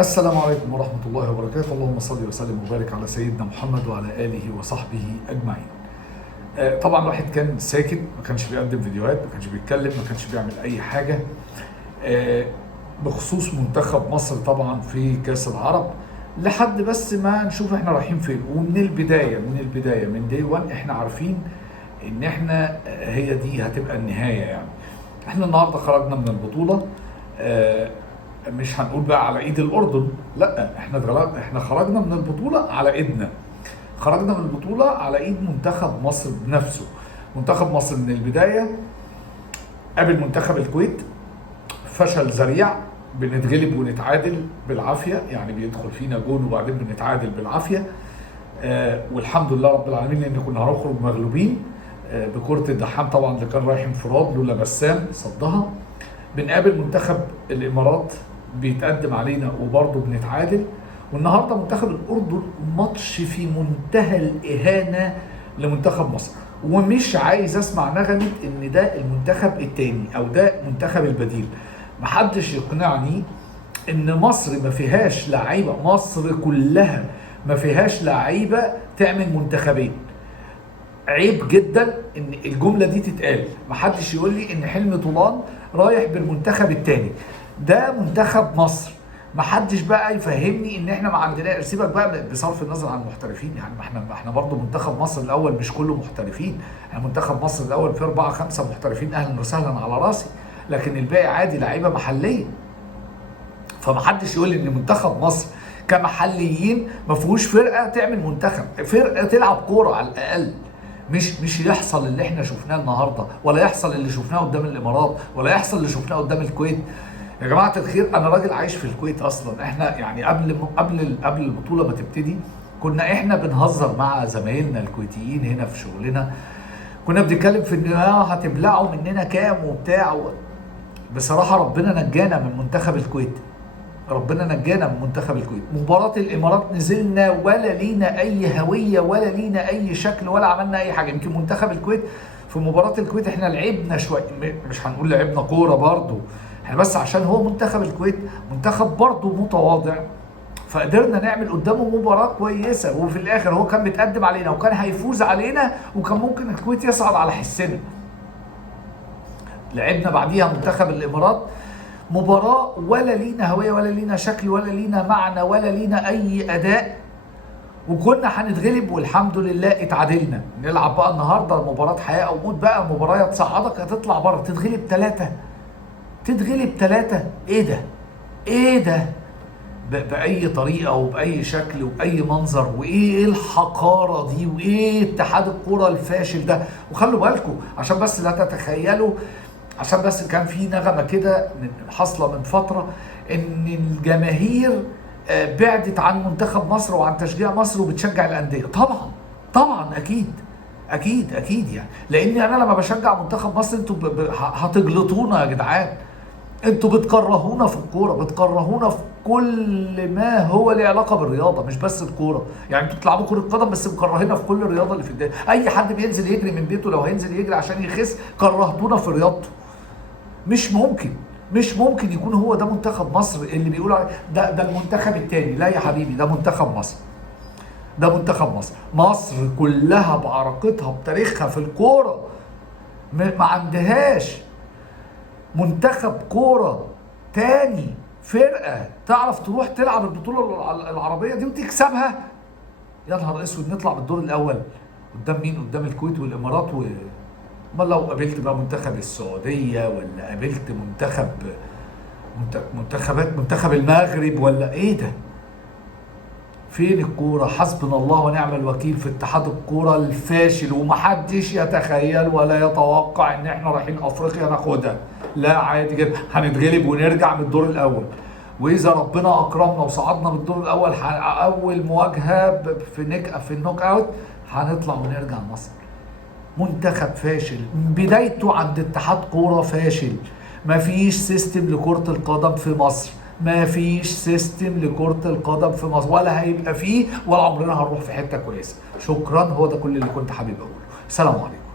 السلام عليكم ورحمة الله وبركاته. اللهم صل وسلم وبارك على سيدنا محمد وعلى آله وصحبه أجمعين. طبعا الواحد كان ساكت، ما كانش بيقدم فيديوهات، ما كانش بيتكلم، ما كانش بيعمل أي حاجة بخصوص منتخب مصر طبعا في كأس العرب، لحد بس ما نشوف احنا رايحين فين. ومن البداية من دي 1 احنا عارفين ان احنا هي دي هتبقى النهاية. يعني احنا النهاردة خرجنا من البطولة، مش هنقول بقى على ايد الاردن، لا احنا خرجنا من البطوله على ايدنا. خرجنا من البطوله على ايد منتخب مصر بنفسه. منتخب مصر من البدايه قابل منتخب الكويت، فشل ذريع، بنتغلب ونتعادل بالعافيه، يعني بيدخل فينا جون وبعدين بنتعادل بالعافيه. والحمد لله رب العالمين، لان كنا هنخرج مغلوبين بكره الدحام طبعا اللي كان رايح انفراد لولا بسام صدها. بنقابل منتخب الامارات بيتقدم علينا وبرضه بنتعادل. والنهارده منتخب الاردن ماتش في منتهى الاهانه لمنتخب مصر، ومش عايز اسمع نغمه ان ده المنتخب التاني او ده منتخب البديل. محدش يقنعني ان مصر ما فيهاش لعيبه، مصر كلها ما فيهاش لعيبه تعمل منتخبين. عيب جدا ان الجمله دي تتقال. محدش يقول لي ان حلمي طولان رايح بالمنتخب التاني، ده منتخب مصر. محدش بقى يفهمني ان احنا ما عندنا، سيبك بقى بصرف النظر عن المحترفين، يعني ما احنا برضه منتخب مصر الاول مش كله محترفين. احنا منتخب مصر الاول في 4-5 محترفين، اهلا وسهلا على راسي، لكن الباقي عادي لعيبه محليه. فمحدش يقول لي ان منتخب مصر كمحليين ما فيهوش فرقه تعمل منتخب، فرقه تلعب كوره على الاقل. مش يحصل اللي احنا شفناه النهارده، ولا يحصل اللي شفناه قدام الامارات، ولا يحصل اللي شفناه قدام الكويت. يا جماعه الخير، انا راجل عايش في الكويت اصلا. احنا يعني قبل البطوله ما تبتدي كنا احنا بنهزر مع زمايلنا الكويتيين هنا في شغلنا، كنا بنتكلم في ان هتبلعوا مننا كام وبتاع. بصراحه ربنا نجانا من منتخب الكويت، ربنا نجانا من منتخب الكويت. مباراة الامارات نزلنا ولا لينا اي هوية ولا لينا اي شكل ولا عملنا اي حاجة. يمكن منتخب الكويت في مباراة الكويت احنا لعبنا شوية، مش هنقول لعبنا كورة برضو، احنا بس عشان هو منتخب الكويت منتخب برضو متواضع، فقدرنا نعمل قدامه مباراة كويسة. وفي الاخر هو كان بيتقدم علينا وكان هيفوز علينا، وكان ممكن الكويت يصعد على حسنا. لعبنا بعديها منتخب الامارات مباراة ولا لينا هوية ولا لينا شكل ولا لينا معنى ولا لينا أي أداء، وكنا هنتغلب والحمد لله اتعادلنا. نلعب بقى النهارده مباراة حياة أو موت، بقى مباراة تصعدك هتطلع بره، تتغلب 3. إيه ده؟ بأي طريقة وبأي شكل وبأي منظر، وإيه الحقارة دي، وإيه اتحاد الكورة الفاشل ده. وخلوا بالكم عشان بس لا تتخيلوا، عشان بس كان في نغمه كده حاصله من فتره ان الجماهير بعدت عن منتخب مصر وعن تشجيع مصر وبتشجع الانديه. طبعا اكيد يعني، لان انا لما بشجع منتخب مصر انتوا هتجلطونا يا جدعان. انتوا بتكرهونا في الكوره، بتكرهونا في كل ما هو له علاقه بالرياضه، مش بس الكوره. يعني انتوا بتلعبوا كره قدم بس مكرهينا في كل الرياضه اللي في الدنيا. اي حد بينزل يجري من بيته لو هينزل يجري عشان يخس كرهتونا في رياضته. مش ممكن يكون هو ده منتخب مصر اللي بيقولوا ده المنتخب التاني. لا يا حبيبي، ده منتخب مصر، ده منتخب مصر. مصر كلها بعراقتها بتاريخها في الكوره ما عندهاش منتخب كوره تاني، فرقه تعرف تروح تلعب البطوله العربيه دي وتكسبها. يا نهار اسود، نطلع بالدور الاول قدام مين؟ قدام الكويت والامارات. امال لو قابلت بقى منتخب السعوديه، ولا قابلت منتخب المغرب، ولا ايه ده؟ فين الكوره؟ حسبنا الله ونعم الوكيل في اتحاد الكوره الفاشل. ومحدش يتخيل ولا يتوقع ان احنا رايحين افريقيا ناخدها. لا عادي جدا، هنتغلب ونرجع من الدور الاول. واذا ربنا اكرمنا وصعدنا من الدور الاول، اول مواجهه في النوك اوت هنطلع ونرجع مصر. منتخب فاشل، بدايته عند اتحاد كوره فاشل. مفيش سيستم لكرة القدم في مصر، مفيش سيستم لكرة القدم في مصر، ولا هيبقى فيه، ولا عمرنا هنروح في حتة كويسة. شكرا، هو ده كل اللي كنت حابب اقوله. السلام عليكم.